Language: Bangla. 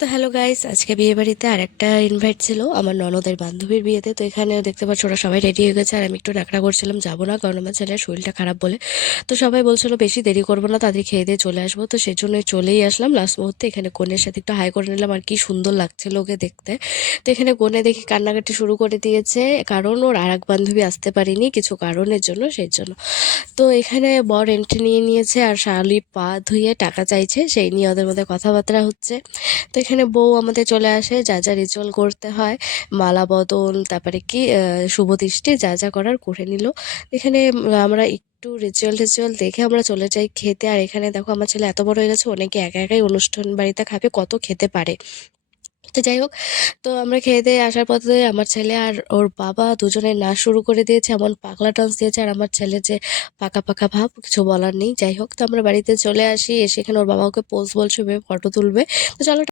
তো হ্যালো গাইস, আজকে বিয়ে বাড়িতে আর একটা ইনভাইট ছিল আমার ননদের বান্ধবীর বিয়েতে। তো এখানে দেখতে পাচ্ছ ওরা সবাই রেডি হয়ে গেছে, আর আমি একটু নাকড়া করছিলাম যাবো না, কারণ আমার ছেলের শরীরটা খারাপ বলে। তো সবাই বলছিল বেশি দেরি করবো না, তাদের খেয়ে দিয়ে চলে আসবো, তো সেই জন্যই চলেই আসলাম লাস্ট মুহূর্তে। এখানে কনের সাথে একটু হাই করে নিলাম, আর কি সুন্দর লাগছিল ওকে দেখতে। তো এখানে কনে দেখি কান্নাকাটি শুরু করে দিয়েছে, কারণ ওর আর এক বান্ধবী আসতে পারিনি কিছু কারণের জন্য, সেই জন্য। তো এখানে বর এন্ট্রি নিয়ে নিয়েছে, আর শালি পা ধুয়ে টাকা চাইছে, সেই নিয়ে ওদের মধ্যে কথাবার্তা হচ্ছে। তো এখানে বউ আমাদের চলে আসে, যা যা রিচুয়াল করতে হয়, মালা বদল, তারপরে কি শুভ দৃষ্টি যা যা করার করে নিল। এখানে আমরা একটু রিচুয়াল টিচুয়াল দেখে আমরা চলে যাই খেতে। আর এখানে দেখো আমার ছেলে এত বড় হয়ে গেছে, অনেকে একা একাই অনুষ্ঠান বাড়িতে খাবে, কত খেতে পারে। তো যাই হোক, তো আমরা খেয়ে দিয়ে আসার পথে আমার ছেলে আর ওর বাবা দুজনে নাচ শুরু করে দিয়েছে, এমন পাগলা ডান্স দিয়েছে। আর আমার ছেলে যে পাকা পাকা ভাব, কিছু বলার নেই। যাই হোক, তো আমরা বাড়িতে চলে আসি, এসে এখানে ওর বাবা ওকে পোজ বলছে, ফটো তুলবে। তো চলো।